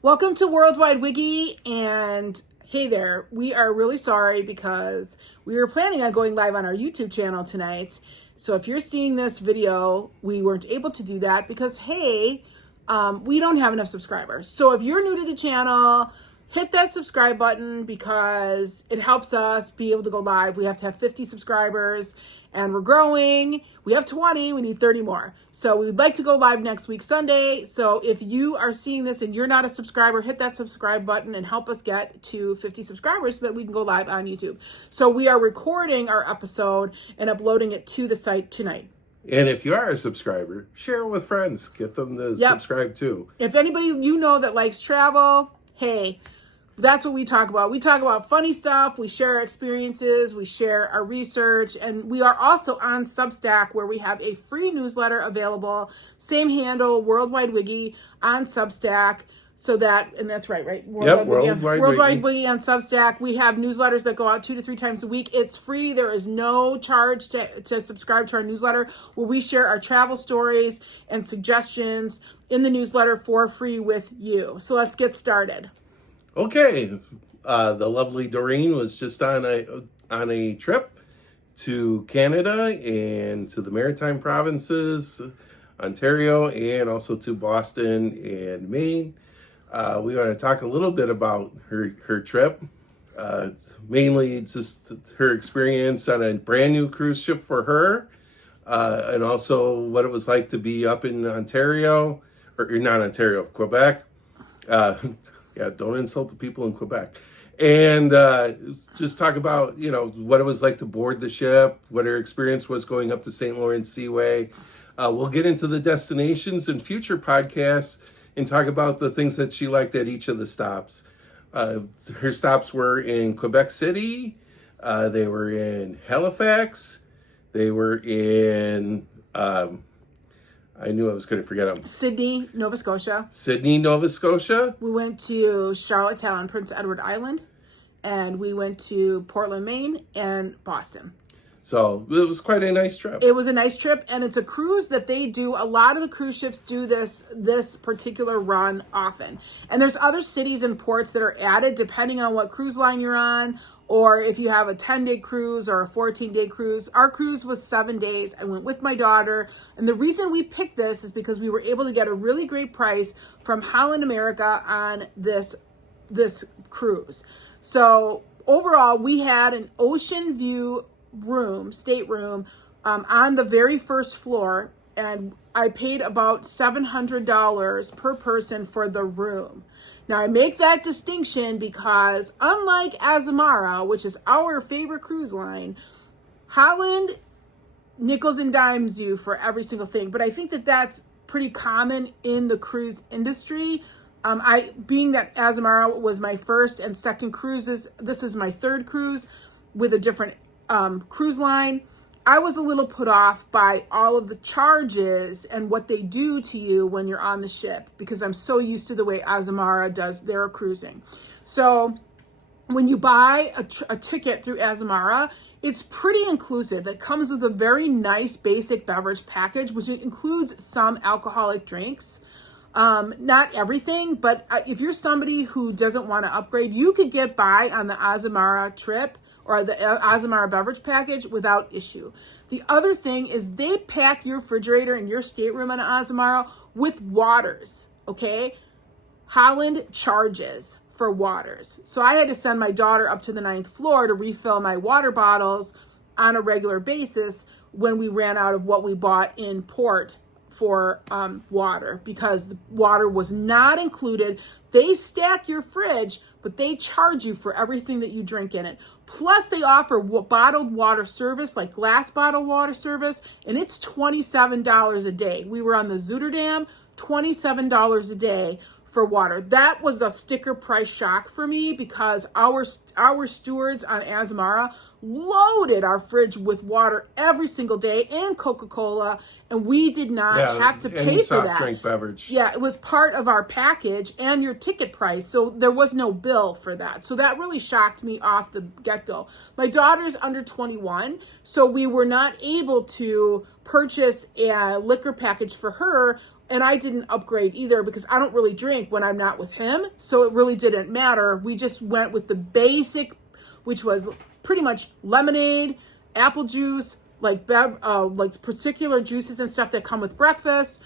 Welcome to Worldwide Wiggy, and hey there, we are really sorry because we were planning on going live on our YouTube channel tonight. So if you're seeing this video, we weren't able to do that because, hey, we don't have enough subscribers. So if you're new to the channel, hit that subscribe button because it helps us be able to go live. We have to have 50 subscribers and we're growing. We have 20, we need 30 more. So we would like to go live next week, Sunday. So if you are seeing this and you're not a subscriber, hit that subscribe button and help us get to 50 subscribers so that we can go live on YouTube. So we are recording our episode and uploading it to the site tonight. And if you are a subscriber, share it with friends. Get them to subscribe too. If anybody you know that likes travel, hey, that's what we talk about. We talk about funny stuff. We share our experiences. We share our research. And we are also on Substack where we have a free newsletter available. Same handle, Worldwide Wiggy on Substack. So that, and that's right? Worldwide Wiggy on Substack. We have newsletters that go out 2 to 3 times a week. It's free. There is no charge to subscribe to our newsletter where we share our travel stories and suggestions in the newsletter for free with you. So let's get started. Okay, the lovely Doreen was just on a trip to Canada and to the Maritime provinces, Ontario, and also to Boston and Maine. We want to talk a little bit about her trip. Mainly just her experience on a brand new cruise ship for her, and also what it was like to be up in Ontario, or not Ontario, Quebec. Yeah, don't insult the people in Quebec. And just talk about, what it was like to board the ship, what her experience was going up the St Lawrence Seaway. We'll get into the destinations in future podcasts and talk about the things that she liked at each of the stops. Her stops were in Quebec City. They were in Halifax. They were in... I knew I was going to forget them. Sidney, Nova Scotia. We went to Charlottetown, Prince Edward Island, and we went to Portland, Maine, and Boston. So it was quite a nice trip. It was a nice trip, and it's a cruise that they do. A lot of the cruise ships do this particular run often. And there's other cities and ports that are added depending on what cruise line you're on, or if you have a 10-day cruise or a 14-day cruise. Our cruise was 7 days. I went with my daughter. And the reason we picked this is because we were able to get a really great price from Holland America on this cruise. So overall, we had an ocean view stateroom on the very first floor. And I paid about $700 per person for the room. Now, I make that distinction because unlike Azamara, which is our favorite cruise line, Holland nickels and dimes you for every single thing. But I think that that's pretty common in the cruise industry. Being that Azamara was my first and second cruises, this is my third cruise with a different cruise line. I was a little put off by all of the charges and what they do to you when you're on the ship because I'm so used to the way Azamara does their cruising. So when you buy a ticket through Azamara, it's pretty inclusive. It comes with a very nice basic beverage package, which includes some alcoholic drinks. Not everything, but if you're somebody who doesn't want to upgrade, you could get by on the Azamara trip or the Azamara beverage package without issue. The other thing is they pack your refrigerator and your stateroom on Azamara with waters, okay? Holland charges for waters. So I had to send my daughter up to the 9th floor to refill my water bottles on a regular basis when we ran out of what we bought in port for water because the water was not included. They stack your fridge, but they charge you for everything that you drink in it. Plus, they offer bottled water service, like glass bottled water service, and it's $27 a day. We were on the Zuiderdam, $27 a day for water. That was a sticker price shock for me because our stewards on Azamara loaded our fridge with water every single day and Coca-Cola, and we did not have to pay for that. Drink beverage. Yeah, it was part of our package and your ticket price, so there was no bill for that. So that really shocked me off the get-go. My daughter's under 21, so we were not able to purchase a liquor package for her And I didn't upgrade either because I don't really drink when I'm not with him. So it really didn't matter. We just went with the basic, which was pretty much lemonade, apple juice, like particular juices and stuff that come with breakfast,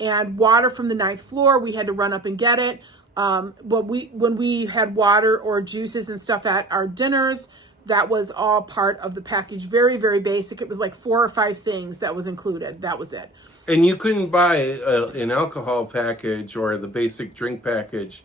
and water from the 9th floor. We had to run up and get it. But when we had water or juices and stuff at our dinners, that was all part of the package. Very, very basic. It was like 4 or 5 things that was included. That was it. And you couldn't buy an alcohol package or the basic drink package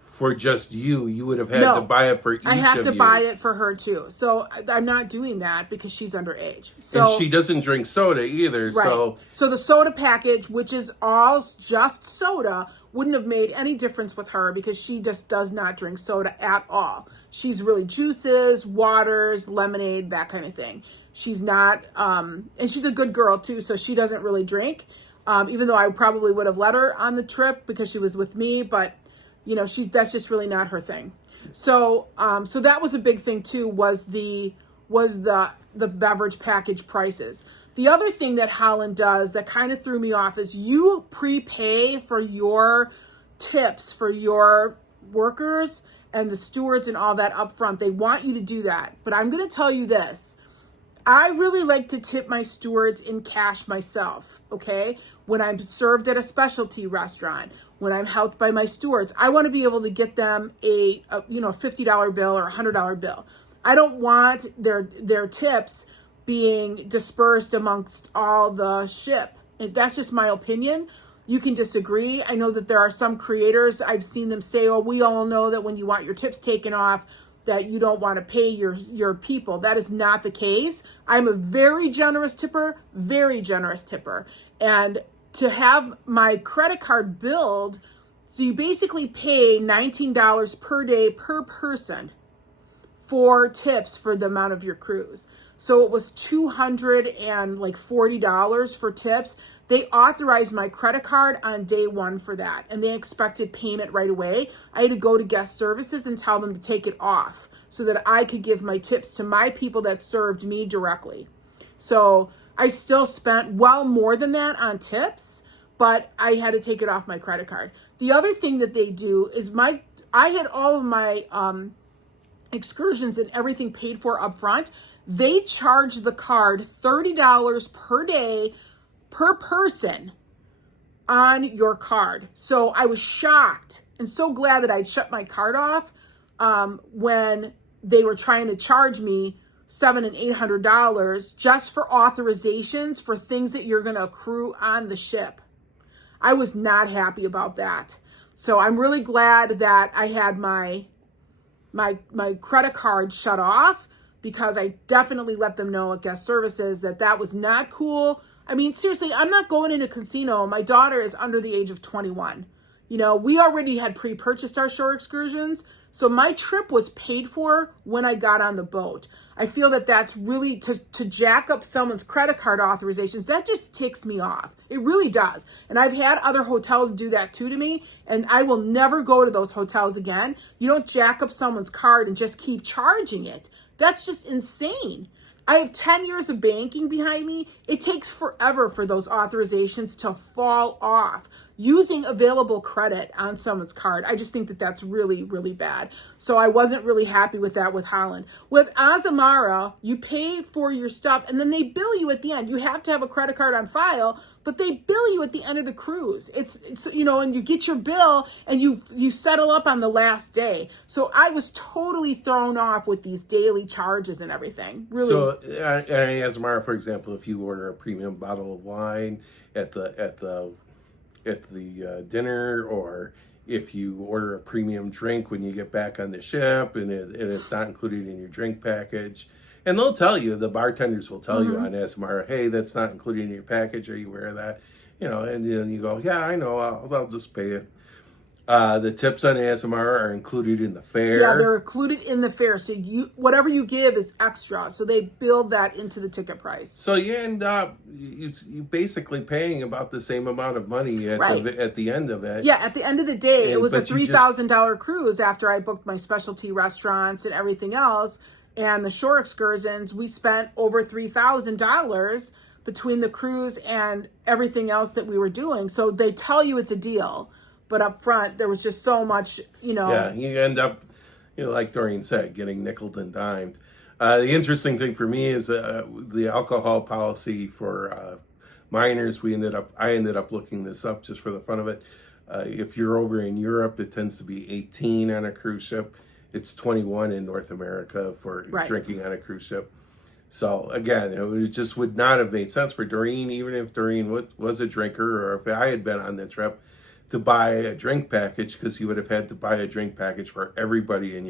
for just you. You would have had to buy it for each of you. I have to buy it for her too. So I'm not doing that because she's underage. So, and she doesn't drink soda either. Right. So the soda package, which is all just soda, wouldn't have made any difference with her because she just does not drink soda at all. She's really juices, waters, lemonade, that kind of thing. She's not, and she's a good girl too, so she doesn't really drink, even though I probably would have let her on the trip because she was with me, but you know, that's just really not her thing. So, so that was a big thing too, was the beverage package prices. The other thing that Holland does that kind of threw me off is you prepay for your tips for your workers and the stewards and all that up front. They want you to do that. But I'm going to tell you this. I really like to tip my stewards in cash myself, okay? When I'm served at a specialty restaurant, when I'm helped by my stewards, I want to be able to get them a $50 bill or $100 bill. I don't want their tips being dispersed amongst all the ship. And that's just my opinion. You can disagree. I know that there are some creators, I've seen them say, oh, we all know that when you want your tips taken off, that you don't want to pay your people. That is not the case. I'm a very generous tipper. And to have my credit card billed, so you basically pay $19 per day per person for tips for the amount of your cruise. So it was $240 for tips. They authorized my credit card on day 1 for that, and they expected payment right away. I had to go to guest services and tell them to take it off so that I could give my tips to my people that served me directly. So I still spent well more than that on tips, but I had to take it off my credit card. The other thing that they do is I had all of my excursions and everything paid for up front. They charge the card $30 per day per person on your card. So I was shocked and so glad that I'd shut my card off when they were trying to charge me $700 and $800 just for authorizations for things that you're going to accrue on the ship. I was not happy about that. So I'm really glad that I had my credit card shut off, because I definitely let them know at guest services that was not cool. I mean, seriously, I'm not going in a casino. My daughter is under the age of 21. You know, we already had pre-purchased our shore excursions, so my trip was paid for when I got on the boat. I feel that that's really, to jack up someone's credit card authorizations, that just ticks me off. It really does. And I've had other hotels do that too to me, and I will never go to those hotels again. You don't jack up someone's card and just keep charging it. That's just insane. I have 10 years of banking behind me. It takes forever for those authorizations to fall off. Using available credit on someone's card, I just think that that's really, really bad. So I wasn't really happy with that with Holland. With Azamara, you pay for your stuff and then they bill you at the end. You have to have a credit card on file, but they bill you at the end of the cruise. It's you know, and you get your bill and you settle up on the last day. So I was totally thrown off with these daily charges and everything. Really. So Azamara, for example, if you order a premium bottle of wine at the dinner, or if you order a premium drink when you get back on the ship and it's not included in your drink package, and they'll tell you, the bartenders will tell you on Azamara, hey, that's not included in your package, are you aware of that? You know, and then you go, yeah, I know, I'll just pay it. The tips on Azamara are included in the fare. Yeah, they're included in the fare. So whatever you give is extra. So they build that into the ticket price. So you end up you basically paying about the same amount of money at the end of it. Yeah, at the end of the day, it was a $3,000 cruise after I booked my specialty restaurants and everything else. And the shore excursions, we spent over $3,000 between the cruise and everything else that we were doing. So they tell you it's a deal, but up front there was just so much, Yeah, you end up, like Doreen said, getting nickeled and dimed. The interesting thing for me is the alcohol policy for minors. I ended up looking this up just for the fun of it. If you're over in Europe, it tends to be 18 on a cruise ship. It's 21 in North America for drinking on a cruise ship. So again, it just would not have made sense for Doreen, even if Doreen was a drinker, or if I had been on the trip, to buy a drink package, because you would have had to buy a drink package for everybody in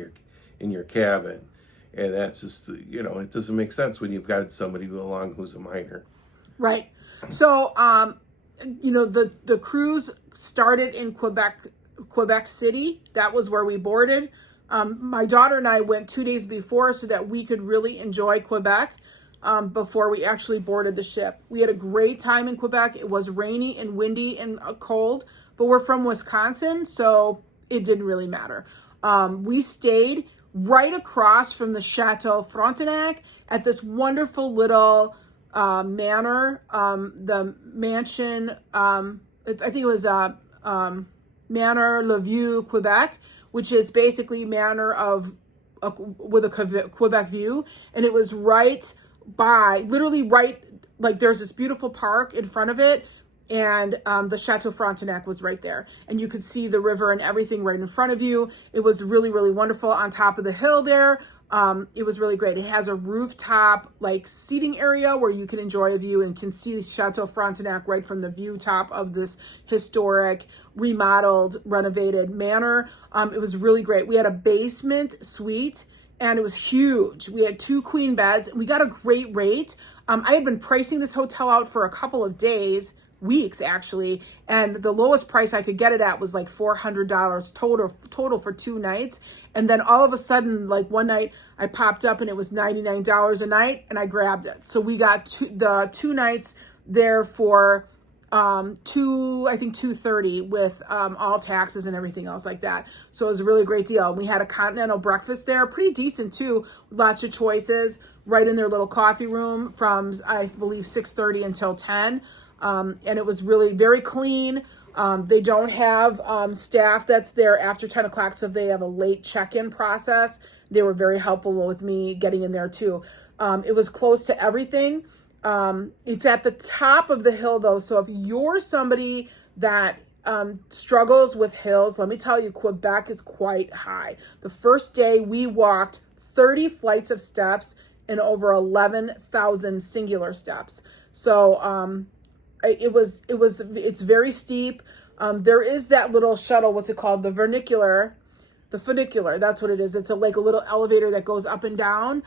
your cabin. And that's just, it doesn't make sense when you've got somebody along who's a minor. Right. So, the cruise started in Quebec City. That was where we boarded. My daughter and I went 2 days before so that we could really enjoy Quebec before we actually boarded the ship. We had a great time in Quebec. It was rainy and windy and cold, but we're from Wisconsin, so it didn't really matter. We stayed right across from the Chateau Frontenac at this wonderful little manor, the mansion, I think it was Manor Le Vieux, Quebec, which is basically manor with a Quebec view. And it was literally right, like there's this beautiful park in front of it. And the Chateau Frontenac was right there. And you could see the river and everything right in front of you. It was really, really wonderful on top of the hill there. It was really great. It has a rooftop seating area where you can enjoy a view and can see Chateau Frontenac right from the view top of this historic, remodeled, renovated manor. It was really great. We had a basement suite and it was huge. We had 2 queen beds and we got a great rate. I had been pricing this hotel out for a couple of weeks actually, and the lowest price I could get it at was like $400 total for 2 nights. And then all of a sudden, one night I popped up and it was $99 a night, and I grabbed it. So we got the 2 nights there for $230 with all taxes and everything else like that. So it was a really great deal. We had a continental breakfast there, pretty decent too, lots of choices right in their little coffee room from I believe 6:30 until 10. And it was really very clean. They don't have staff that's there after 10 o'clock, so if they have a late check-in process, they were very helpful with me getting in there too. It was close to everything. It's at the top of the hill though, so if you're somebody that struggles with hills, let me tell you, Quebec is quite high. The first day we walked 30 flights of steps and over 11,000 singular steps. So, it's very steep. There is that little shuttle, what's it called? The funicular, that's what it is. It's a little elevator that goes up and down.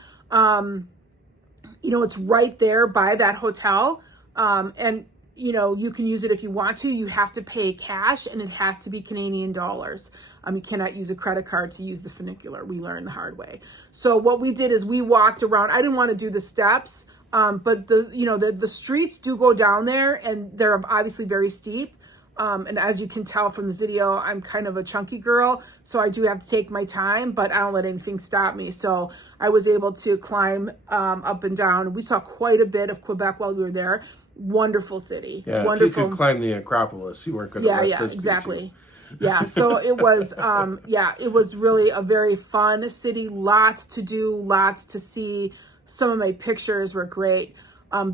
It's right there by that hotel. And you can use it if you want to. You have to pay cash and it has to be Canadian dollars. You cannot use a credit card to use the funicular. We learned the hard way. So what we did is we walked around. I didn't want to do the steps. But the streets do go down there and they're obviously very steep. And as you can tell from the video, I'm kind of a chunky girl, so I do have to take my time, but I don't let anything stop me. So I was able to climb up and down. We saw quite a bit of Quebec while we were there. Wonderful city. Yeah, wonderful. If you could climb the Acropolis, you weren't going to rest this exactly. Yeah, so it was, it was really a very fun city. Lots to do, lots to see. Some of my pictures were great.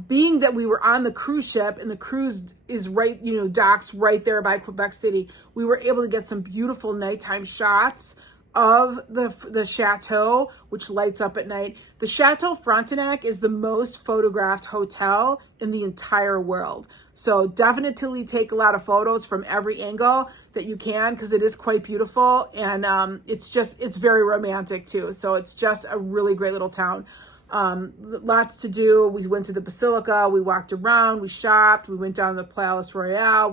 Being that we were on the cruise ship and the cruise is docks right there by Quebec City, we were able to get some beautiful nighttime shots of the chateau, which lights up at night. The Chateau Frontenac is the most photographed hotel in the entire world. So definitely take a lot of photos from every angle that you can, because it is quite beautiful. And it's very romantic too. So it's just a really great little town. Lots to do. We went to the Basilica, we walked around, we shopped, we went down to the Palace Royale,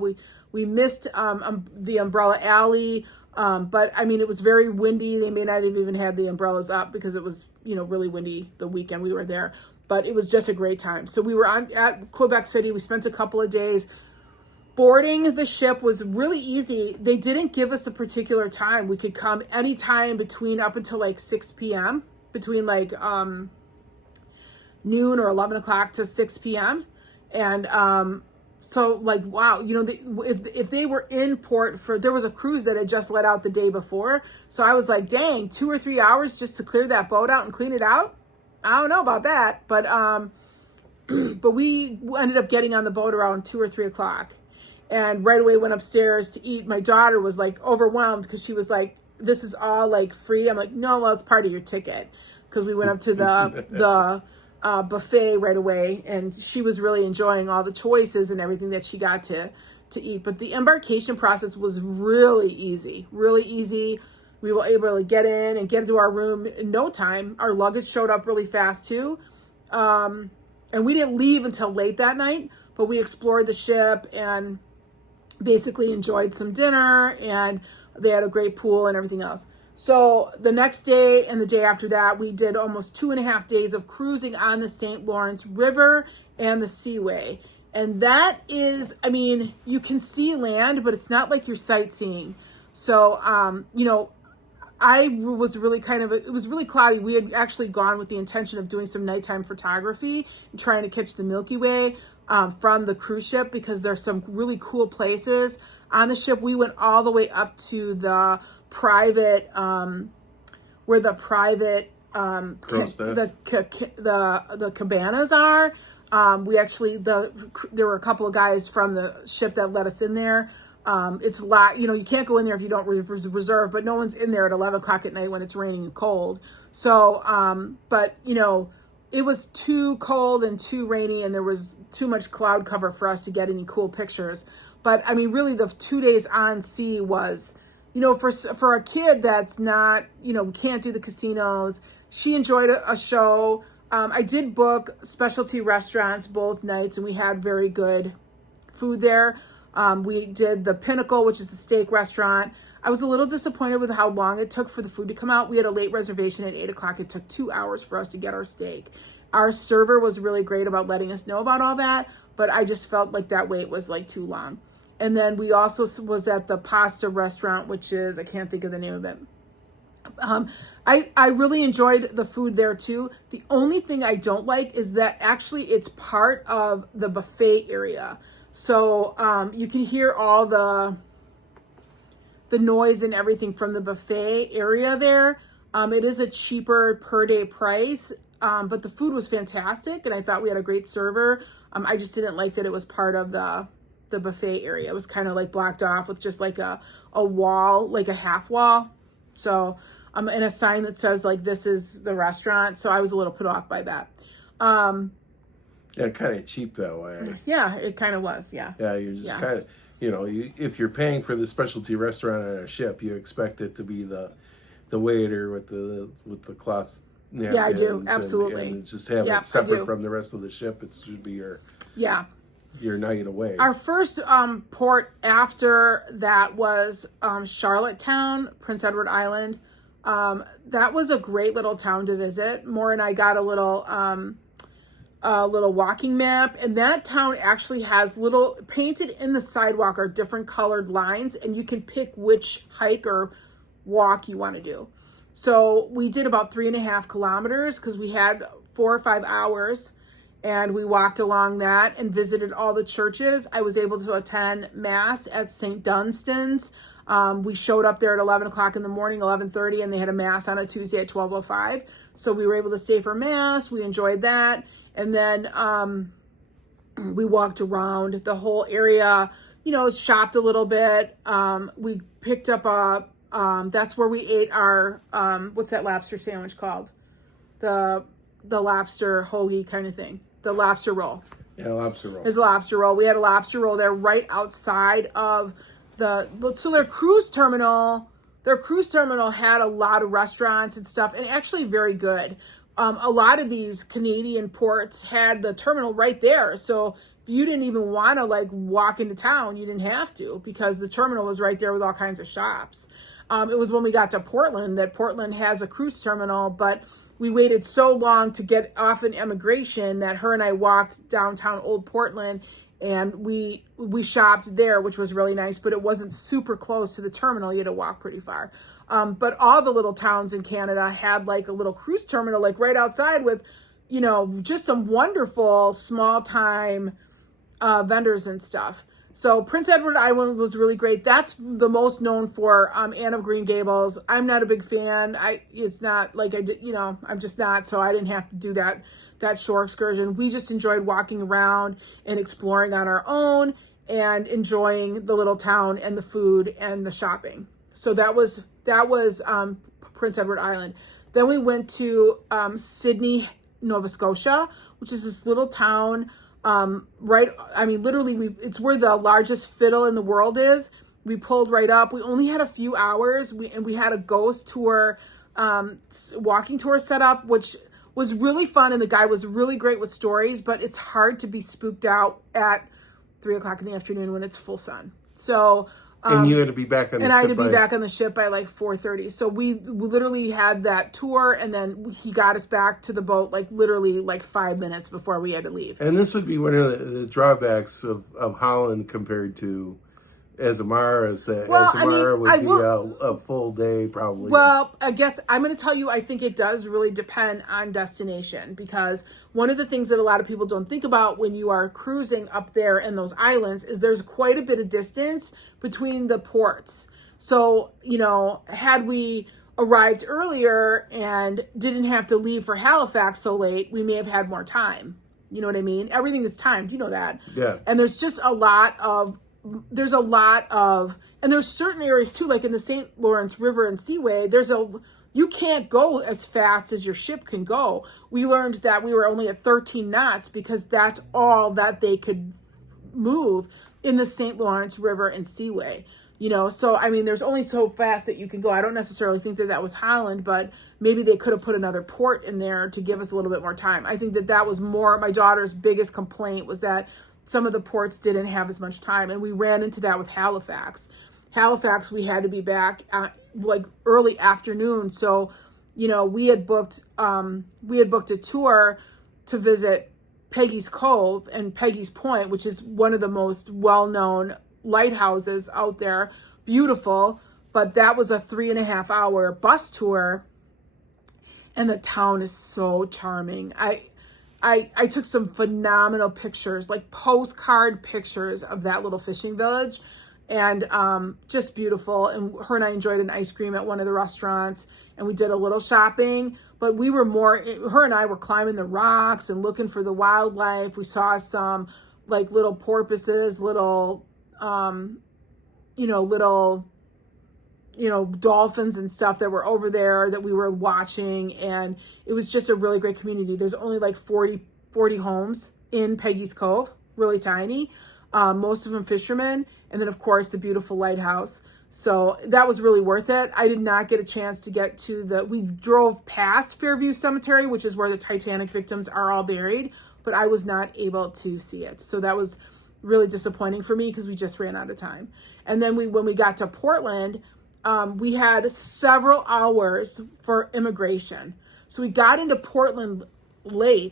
we missed the Umbrella Alley, but I mean it was very windy. They may not have even had the umbrellas up because it was really windy the weekend we were there, but it was just a great time. So we were at Quebec City. We spent a couple of days. Boarding the ship was really easy. They didn't give us a particular time. We could come anytime between up until 6 p.m. between noon or 11 o'clock to 6 p.m. And so like, wow, you know, if they were in port there was a cruise that had just let out the day before. So I was like, dang, 2 or 3 hours just to clear that boat out and clean it out. I don't know about that, but we ended up getting on the boat around 2 or 3 o'clock, and right away went upstairs to eat. My daughter was like overwhelmed because she was like, this is all like free. I'm like, no, well, it's part of your ticket, because we went up to the buffet right away, and she was really enjoying all the choices and everything that she got to eat. But the embarkation process was really easy. We were able to get in and get into our room in no time. Our luggage showed up really fast too. And we didn't leave until late that night, but we explored the ship and basically enjoyed some dinner, and they had a great pool and everything else. So the next day and the day after that, we did almost 2.5 days of cruising on the St. Lawrence River and the Seaway. And that is, I mean, you can see land, but it's not like you're sightseeing. So, you know, I was really it was really cloudy. We had actually gone with the intention of doing some nighttime photography and trying to catch the Milky Way from the cruise ship, because there's some really cool places on the ship. We went all the way up to the private, where the private, the cabanas are. We actually, there were a couple of guys from the ship that let us in there. It's you know, you can't go in there if you don't reserve, but no one's in there at 11 o'clock at night when it's raining and cold. So, but you know, it was too cold and too rainy, and there was too much cloud cover for us to get any cool pictures. But I mean, really the 2 days on sea was, you know, for a kid that's not, you know, can't do the casinos. She enjoyed a show. I did book specialty restaurants both nights, and we had very good food there. We did the Pinnacle, which is the steak restaurant. I was a little disappointed with how long it took for the food to come out. We had a late reservation at 8 o'clock. It took 2 hours for us to get our steak. Our server was really great about letting us know about all that, but I just felt like that wait was like too long. And then we also was at the pasta restaurant, which is, I can't think of the name of it. I really enjoyed the food there too. The only thing I don't like is that actually it's part of the buffet area. So you can hear all the noise and everything from the buffet area there. It is a cheaper per day price, but the food was fantastic, and I thought we had a great server. I just didn't like that it was part of the buffet area. It was kind of like blocked off with just like a wall, like a half wall. So and a sign that says like, this is the restaurant. So I was a little put off by that. Yeah, kind of cheap that way. Yeah, it kind of was. Yeah. Yeah, you're just kind of, you know, if you're paying for the specialty restaurant on a ship, you expect it to be the waiter with the cloth napkins. Yeah, I do. Absolutely. And just have it separate from the rest of the ship. It should be your night away. Our first port after that was Charlottetown, Prince Edward Island. That was a great little town to visit. Maura and I got a little walking map, and that town actually has painted in the sidewalk are different colored lines, and you can pick which hike or walk you want to do. So we did about 3.5 kilometers because we had 4 or 5 hours, and we walked along that and visited all the churches. I was able to attend Mass at St. Dunstan's. We showed up there at 11 o'clock in the morning, 11:30, and they had a Mass on a Tuesday at 12:05. So we were able to stay for Mass. We enjoyed that. And then we walked around the whole area, you know, shopped a little bit. We picked up that's where we ate our, what's that lobster sandwich called? The lobster hoagie kind of thing. The lobster roll. Yeah, lobster roll. It's a lobster roll. We had a lobster roll there right outside of so their cruise terminal had a lot of restaurants and stuff, and actually very good. A lot of these Canadian ports had the terminal right there. So if you didn't even want to like walk into town, you didn't have to, because the terminal was right there with all kinds of shops. It was when we got to Portland that Portland has a cruise terminal, but we waited so long to get off in immigration that her and I walked downtown Old Portland, and we shopped there, which was really nice, but it wasn't super close to the terminal. You had to walk pretty far. But all the little towns in Canada had like a little cruise terminal, like right outside with, you know, just some wonderful small time vendors and stuff. So Prince Edward Island was really great. That's the most known for Anne of Green Gables. I'm not a big fan. It's not like I did, I'm just not. So I didn't have to do that shore excursion. We just enjoyed walking around and exploring on our own and enjoying the little town and the food and the shopping. So that was Prince Edward Island. Then we went to Sidney, Nova Scotia, which is this little town. Literally, it's where the largest fiddle in the world is. We pulled right up. We only had a few hours. We had a ghost tour, walking tour set up, which was really fun. And the guy was really great with stories, but it's hard to be spooked out at 3:00 in the afternoon when it's full sun. So, and you had to be back on the ship. And I had to be back on the ship by like 4:30. So we literally had that tour, and then he got us back to the boat like literally like 5 minutes before we had to leave. And this would be one of the drawbacks of Holland compared to Azamara. Azamara would be a full day probably. Well, I guess I'm going to tell you, I think it does really depend on destination, because one of the things that a lot of people don't think about when you are cruising up there in those islands is there's quite a bit of distance between the ports. So, had we arrived earlier and didn't have to leave for Halifax so late, we may have had more time. You know what I mean? Everything is timed. You know that. Yeah. And there's just and there's certain areas too, like in the St Lawrence River and Seaway, you can't go as fast as your ship can go. We learned that we were only at 13 knots because that's all that they could move in the St Lawrence River and Seaway. So there's only so fast that you can go. I don't necessarily think that was Holland, but maybe they could have put another port in there to give us a little bit more time. I think that was more my daughter's biggest complaint, was that some of the ports didn't have as much time, and we ran into that with Halifax. Halifax, we had to be back at like early afternoon. So, we had booked a tour to visit Peggy's Cove and Peggy's Point, which is one of the most well-known lighthouses out there. Beautiful, but that was a 3.5 hour bus tour, and the town is so charming. I took some phenomenal pictures, like postcard pictures of that little fishing village, and just beautiful. And her and I enjoyed an ice cream at one of the restaurants, and we did a little shopping, but her and I were climbing the rocks and looking for the wildlife. We saw some like little porpoises, little dolphins and stuff that were over there that we were watching. And it was just a really great community. There's only like 40 homes in Peggy's Cove, really tiny. Most of them fishermen. And then of course the beautiful lighthouse. So that was really worth it. I did not get a chance to get we drove past Fairview Cemetery, which is where the Titanic victims are all buried, but I was not able to see it. So that was really disappointing for me because we just ran out of time. And then when we got to Portland, we had several hours for immigration. So we got into Portland early,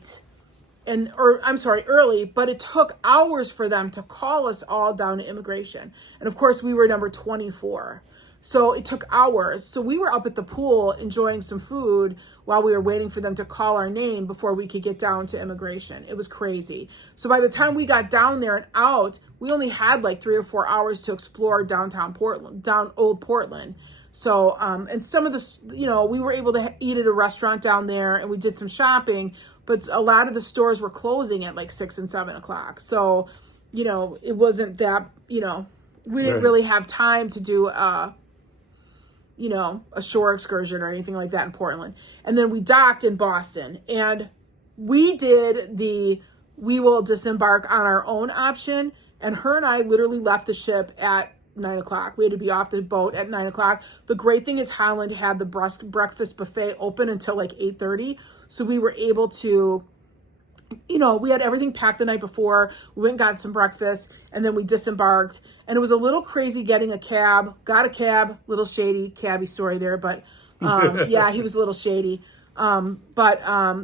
but it took hours for them to call us all down to immigration. And of course, we were number 24. So it took hours. So we were up at the pool enjoying some food while we were waiting for them to call our name before we could get down to immigration. It was crazy. So by the time we got down there and out, we only had like 3 or 4 hours to explore downtown Portland, down Old Portland. So, and some of the, we were able to eat at a restaurant down there, and we did some shopping, but a lot of the stores were closing at like 6 and 7 o'clock. So, it wasn't that, we didn't really have time to do a shore excursion or anything like that in Portland. And then we docked in Boston, and we did we will disembark on our own option. And her and I literally left the ship at 9 o'clock. We had to be off the boat at 9 o'clock. The great thing is Holland had the breakfast buffet open until like 8:30. So we were able to, we had everything packed the night before. We went and got some breakfast, and then we disembarked. And it was a little crazy getting a cab. Got a cab, little shady cabbie story there, but yeah, he was a little shady. But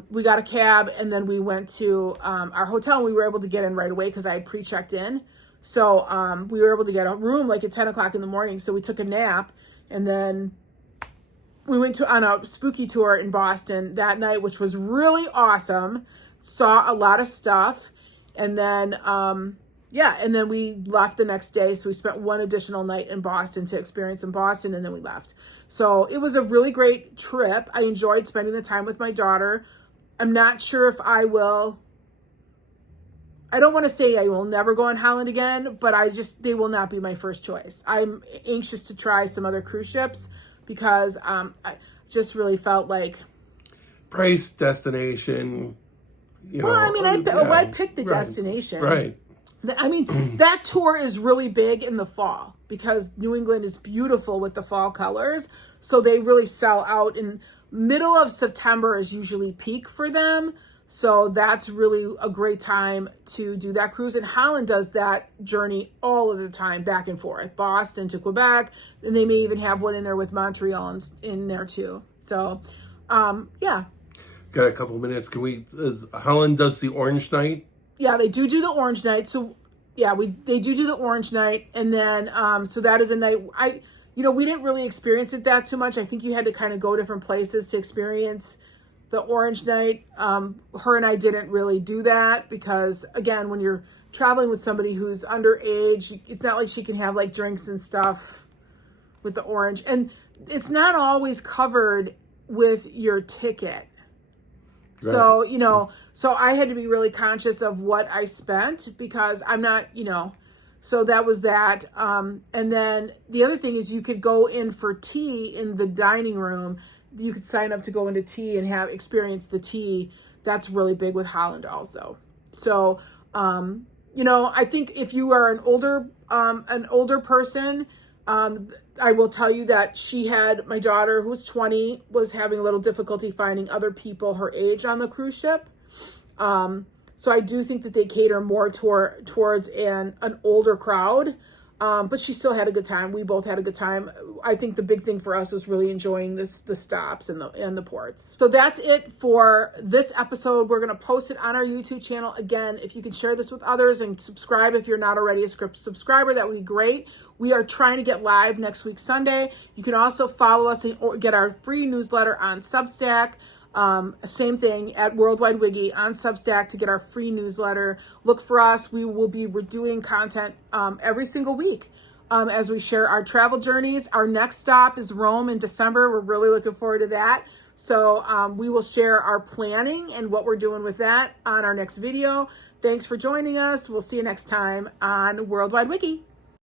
we got a cab, and then we went to our hotel, and we were able to get in right away because I had pre-checked in. So we were able to get a room like at 10 o'clock in the morning. So we took a nap, and then we went on a spooky tour in Boston that night, which was really awesome. Saw a lot of stuff. And then yeah, and then we left the next day. So we spent one additional night in Boston to experience in Boston, and then we left. So it was a really great trip. I enjoyed spending the time with my daughter. I'm not sure if I will. I don't want to say I will never go on Holland again, but they will not be my first choice. I'm anxious to try some other cruise ships because I just really felt like price, destination. Well, I mean, I picked the destination. Right. I mean, that tour is really big in the fall because New England is beautiful with the fall colors. So they really sell out, and middle of September is usually peak for them. So that's really a great time to do that cruise. And Holland does that journey all of the time, back and forth, Boston to Quebec. And they may even have one in there with Montreal in there too. So, yeah. Got a couple minutes. Holland does the Orange Night? Yeah, they do the Orange Night. So, yeah, they do the Orange Night. And then, so that is a night, we didn't really experience it that too much. I think you had to kind of go different places to experience the Orange Night. Her and I didn't really do that because, again, when you're traveling with somebody who's underage, it's not like she can have like drinks and stuff with the Orange. And it's not always covered with your ticket. Right. So, so I had to be really conscious of what I spent because I'm not, so that was that. And then the other thing is you could go in for tea in the dining room. You could sign up to go into tea and experience the tea. That's really big with Holland also. So, I think if you are an older person, I will tell you that my daughter, who's 20, was having a little difficulty finding other people her age on the cruise ship. So I do think that they cater more towards an older crowd. But she still had a good time. We both had a good time. I think the big thing for us was really enjoying the stops and the ports. So that's it for this episode. We're going to post it on our YouTube channel. Again, if you can share this with others and subscribe if you're not already a subscriber, that would be great. We are trying to get live next week, Sunday. You can also follow us or get our free newsletter on Substack. Same thing at Worldwide Wiggy on Substack to get our free newsletter. Look for us. We're doing content every single week as we share our travel journeys. Our next stop is Rome in December. We're really looking forward to that. So we will share our planning and what we're doing with that on our next video. Thanks for joining us. We'll see you next time on Worldwide Wiggy.